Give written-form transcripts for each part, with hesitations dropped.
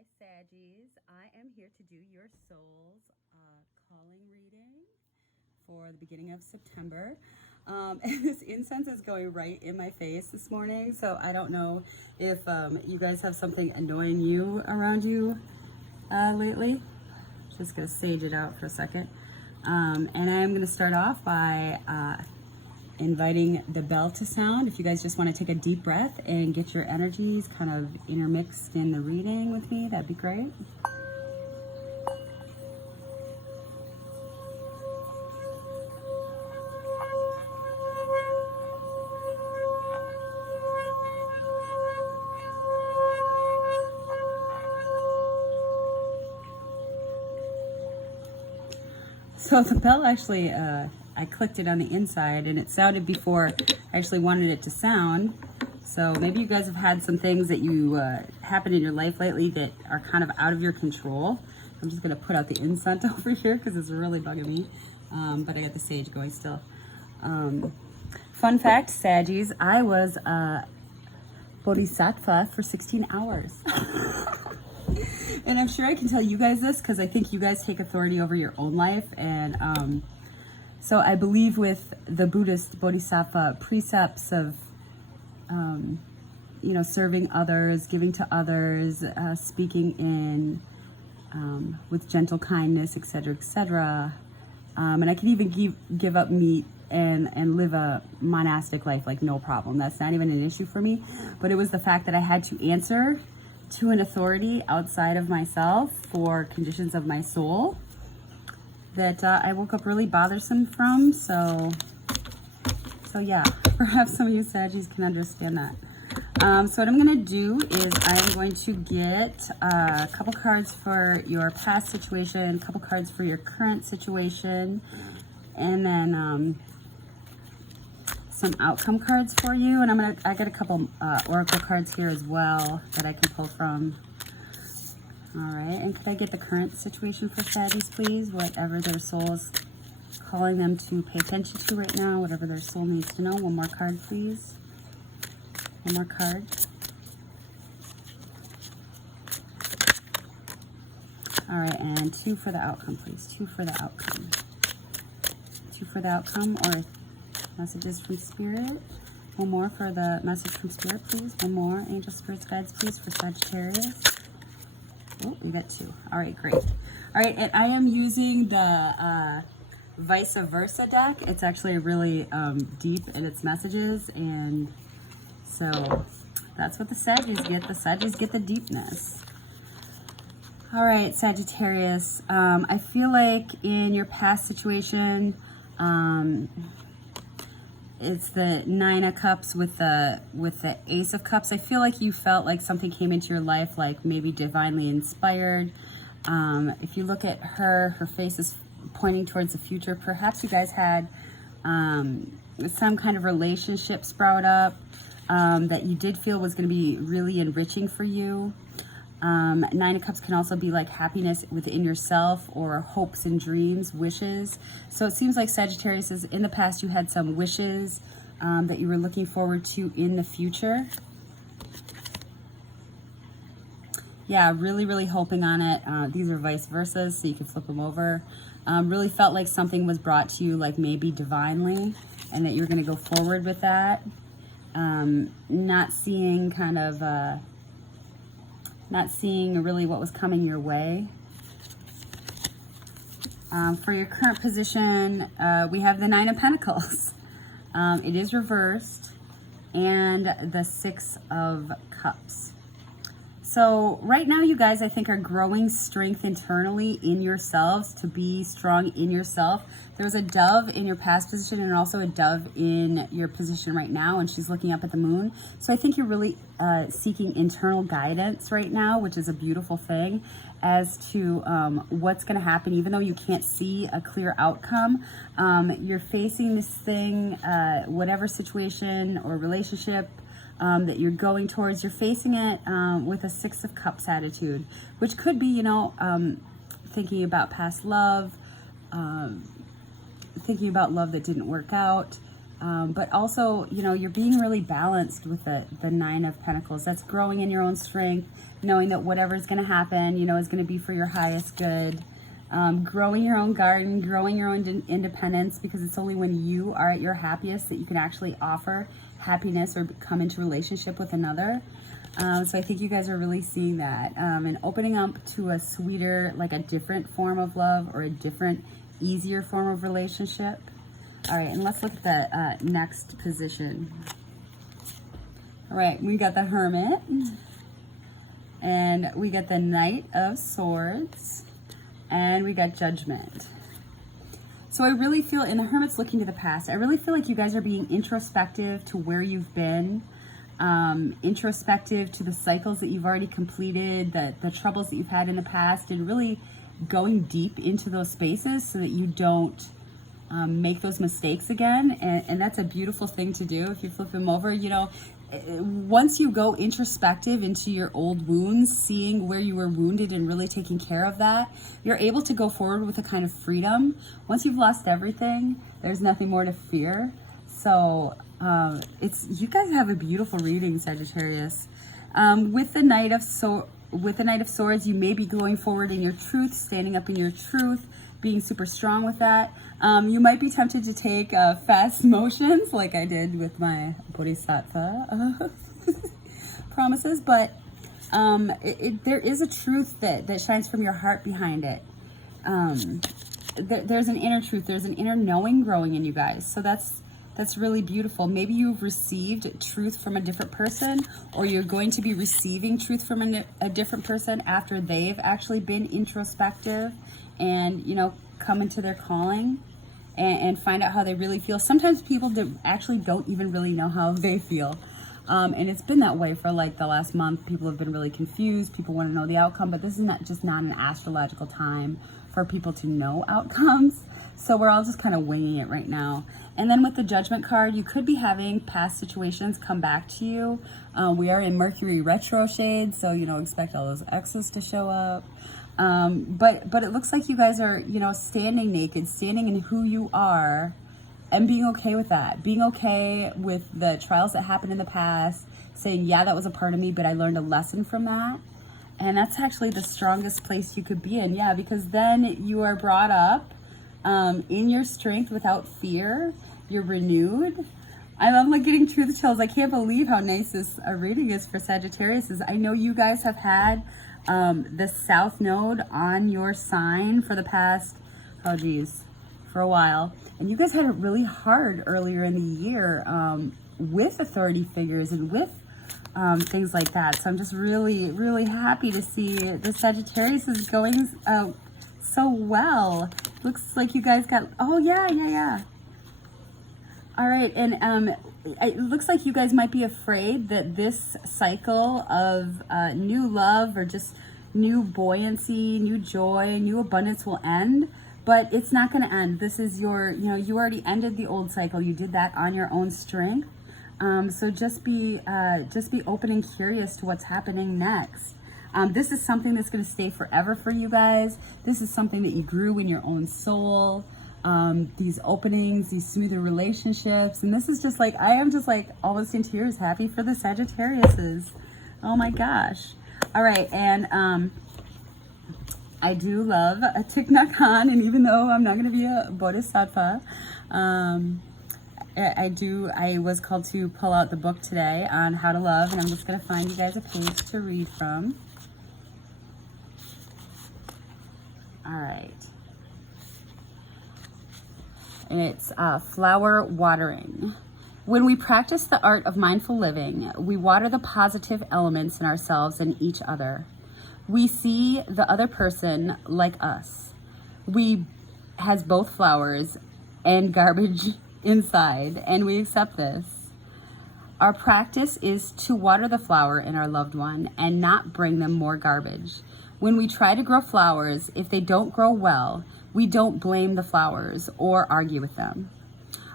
Hi, Saggies. I am here to do your soul's calling reading for the beginning of September. And this incense is going right in my face this morning, so I don't know if you guys have something annoying you around you lately. Just gonna sage it out for a second. And I'm gonna start off by inviting the bell to sound. If you guys just want to take a deep breath and get your energies kind of intermixed in the reading with me, that'd be great. So the bell actually, I clicked it on the inside and it sounded before I actually wanted it to sound. So maybe you guys have had some things that you happen in your life lately that are kind of out of your control. I'm just gonna put out the incense over here because it's really bugging me. But I got the sage going still. Fun fact, Saggies, I was a bodhisattva for 16 hours. And I'm sure I can tell you guys this because I think you guys take authority over your own life. And so I believe with the Buddhist bodhisattva precepts of, serving others, giving to others, speaking in with gentle kindness, etc., etc. And I can even give up meat and live a monastic life like no problem. That's not even an issue for me. But it was the fact that I had to answer to an authority outside of myself for conditions of my soul that I woke up really bothersome from. So yeah, perhaps some of you Saggies can understand that. So what I'm going to do is I'm going to get a couple cards for your past situation, a couple cards for your current situation, and then some outcome cards for you. And I got a couple oracle cards here as well that I can pull from. All right, and could I get the current situation for Saggies, please? Whatever their soul is calling them to pay attention to right now, whatever their soul needs to know. One more card, please. One more card. All right, and two for the outcome, please. Two for the outcome. Two for the outcome, or messages from Spirit. One more for the message from Spirit, please. One more. Angel, Spirits, Guides, please, for Sagittarius. Oh, we got two. All right, great. All right, and I am using the Vice Versa deck. It's actually really deep in its messages, and so that's what the Saggies get. The Saggies get the deepness. All right, Sagittarius. I feel like in your past situation, it's the Nine of Cups with the Ace of Cups. I feel like you felt like something came into your life, like maybe divinely inspired. If you look at her face is pointing towards the future. Perhaps you guys had some kind of relationship sprout up that you did feel was going to be really enriching for you. Nine of Cups can also be like happiness within yourself or hopes and dreams, wishes. So it seems like Sagittarius is in the past you had some wishes that you were looking forward to in the future. Yeah, really, really hoping on it. These are vice versa, so you can flip them over. Really felt like something was brought to you like maybe divinely and that you were going to go forward with that. Not seeing kind of... not seeing really what was coming your way. For your current position, we have the Nine of Pentacles. It is reversed, and the Six of Cups. So right now, you guys, I think, are growing strength internally in yourselves to be strong in yourself. There was a dove in your past position and also a dove in your position right now, and she's looking up at the moon. So I think you're really seeking internal guidance right now, which is a beautiful thing, as to what's going to happen. Even though you can't see a clear outcome, you're facing this thing, whatever situation or relationship that you're going towards, you're facing it with a Six of Cups attitude, which could be, thinking about past love, thinking about love that didn't work out, But also, you know, you're being really balanced with the Nine of Pentacles. That's growing in your own strength, knowing that whatever is going to happen, you know, is going to be for your highest good. Growing your own garden, growing your own independence, because it's only when you are at your happiest that you can actually offer happiness or come into relationship with another. So I think you guys are really seeing that, and opening up to a sweeter, like a different form of love or a different, easier form of relationship. All right, and let's look at the next position. All right, we got the Hermit, and we got the Knight of Swords, and we got Judgment. So I really feel, in the Hermit's looking to the past, I really feel like you guys are being introspective to where you've been, introspective to the cycles that you've already completed, the troubles that you've had in the past, and really going deep into those spaces so that you don't make those mistakes again. And that's a beautiful thing to do. If you flip them over, you know, once you go introspective into your old wounds, seeing where you were wounded and really taking care of that, you're able to go forward with a kind of freedom. Once you've lost everything, there's nothing more to fear. So you guys have a beautiful reading, Sagittarius. With the Knight of Swords, you may be going forward in your truth, standing up in your truth, being super strong with that. You might be tempted to take fast motions like I did with my Bodhisattva promises, but there is a truth that shines from your heart behind it. There's an inner truth, there's an inner knowing growing in you guys. So that's really beautiful. Maybe you've received truth from a different person, or you're going to be receiving truth from a different person after they've actually been introspective and, you know, come into their calling and find out how they really feel. Sometimes people actually don't even really know how they feel. And it's been that way for like the last month. People have been really confused. People want to know the outcome, but this is not an astrological time for people to know outcomes. So we're all just kind of winging it right now. And then with the Judgment card, you could be having past situations come back to you. We are in Mercury retro shade, so, you know, expect all those exes to show up. But it looks like you guys are, you know, standing naked, standing in who you are, and being okay with that. Being okay with the trials that happened in the past, saying, yeah, that was a part of me, but I learned a lesson from that. And that's actually the strongest place you could be in. Yeah, because then you are brought up in your strength without fear. You're renewed. I love like getting truth tells. I can't believe how nice this reading is for Sagittarius. I know you guys have had the South Node on your sign for the past, for a while. And you guys had it really hard earlier in the year with authority figures and with things like that. So I'm just really, really happy to see the Sagittarius is going so well. Looks like you guys got, oh yeah. All right, and it looks like you guys might be afraid that this cycle of new love or just new buoyancy, new joy, new abundance will end, but it's not going to end. This is your, you know, you already ended the old cycle. You did that on your own strength. So just be open and curious to what's happening next. This is something that's going to stay forever for you guys. This is something that you grew in your own soul. These openings, these smoother relationships. And this is just like, I am just like almost in tears, happy for the Sagittariuses. Oh my gosh. All right. And, I do love a Thich Nhat Hanh, and even though I'm not going to be a Bodhisattva, I was called to pull out the book today on how to love, and I'm just going to find you guys a page to read from. All right. And it's flower watering. When we practice the art of mindful living, we water the positive elements in ourselves and each other. We see the other person like us. We has both flowers and garbage inside, and we accept this. Our practice is to water the flower in our loved one and not bring them more garbage. When we try to grow flowers, if they don't grow well, we don't blame the flowers or argue with them.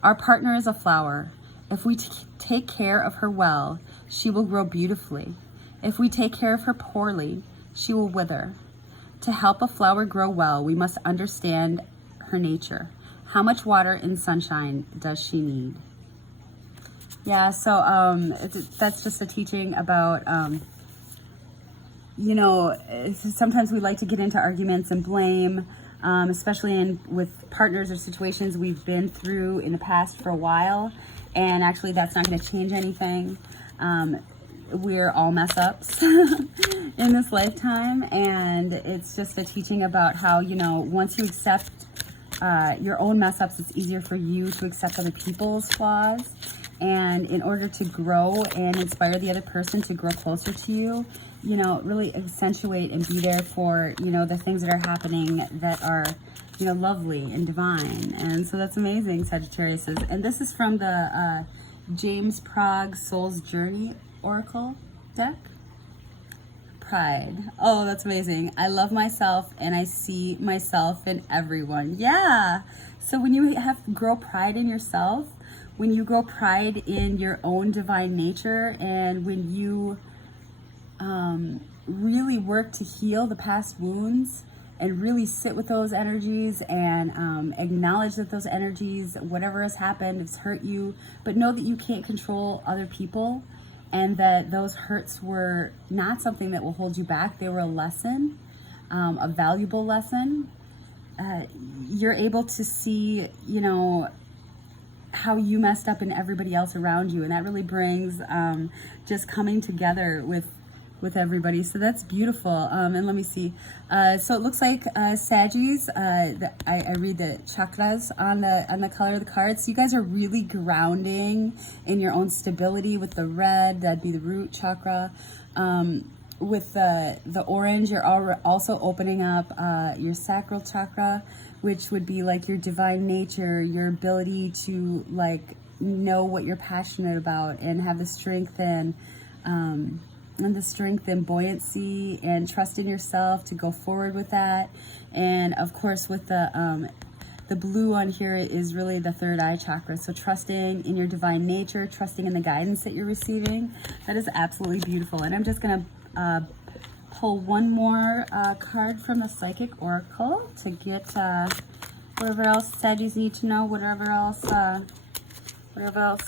Our partner is a flower. If we take care of her well, she will grow beautifully. If we take care of her poorly, she will wither. To help a flower grow well, we must understand her nature. How much water and sunshine does she need? Yeah, so that's just a teaching about, you know, sometimes we like to get into arguments and blame, especially with partners or situations we've been through in the past for a while. And actually, that's not going to change anything. We're all mess ups in this lifetime. And it's just a teaching about how, you know, once you accept your own mess ups, it's easier for you to accept other people's flaws. And in order to grow and inspire the other person to grow closer to you, you know, really accentuate and be there for, you know, the things that are happening that are, you know, lovely and divine. And so that's amazing, Sagittarius. And this is from the James Prague Soul's Journey Oracle deck. Pride. Oh, that's amazing. I love myself and I see myself in everyone. Yeah. So when you grow pride in yourself, when you grow pride in your own divine nature, and when you really work to heal the past wounds and really sit with those energies and acknowledge that those energies, whatever has happened, has hurt you, but know that you can't control other people and that those hurts were not something that will hold you back. They were a lesson, a valuable lesson. You're able to see, you know, how you messed up and everybody else around you, and that really brings just coming together with everybody. So that's beautiful. And let me see. So it looks like Saggies. I read the chakras on the color of the cards. So you guys are really grounding in your own stability with the red. That'd be the root chakra. With the orange, you're also opening up your sacral chakra, which would be like your divine nature, your ability to like know what you're passionate about and have the strength and buoyancy and trust in yourself to go forward with that. And of course, with the blue on here is really the third eye chakra. So trusting in your divine nature, trusting in the guidance that you're receiving. That is absolutely beautiful. And I'm just gonna pull one more card from the Psychic Oracle to get whatever else Saggies need to know, whatever else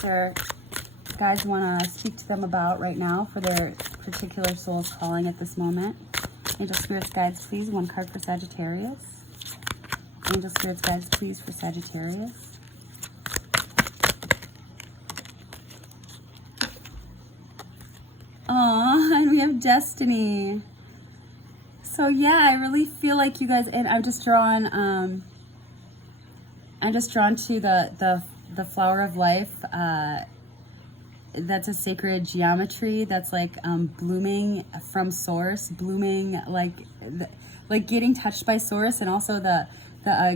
their guides want to speak to them about right now for their particular soul's calling at this moment. Angel Spirits Guides, please. One card for Sagittarius. Angel Spirits Guides, please, for Sagittarius. Aw, and we have Destiny. So yeah, I really feel like you guys, and I'm just drawn to the flower of life. That's a sacred geometry that's like blooming from source, blooming like getting touched by source, and also the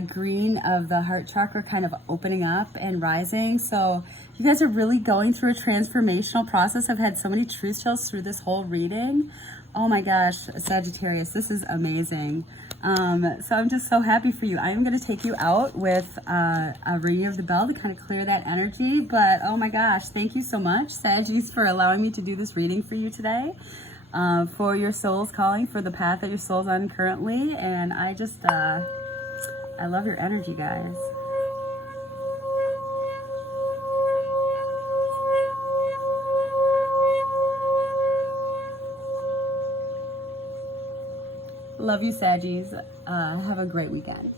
green of the heart chakra kind of opening up and rising. So you guys are really going through a transformational process. I've had so many truth tells through this whole reading. Oh my gosh, Sagittarius, this is amazing. So I'm just so happy for you. I'm going to take you out with a ringing of the bell to kind of clear that energy. But oh my gosh, thank you so much, Saggies, for allowing me to do this reading for you today, for your soul's calling, for the path that your soul's on currently. And I just, I love your energy, guys. Love you, Saggies. Have a great weekend.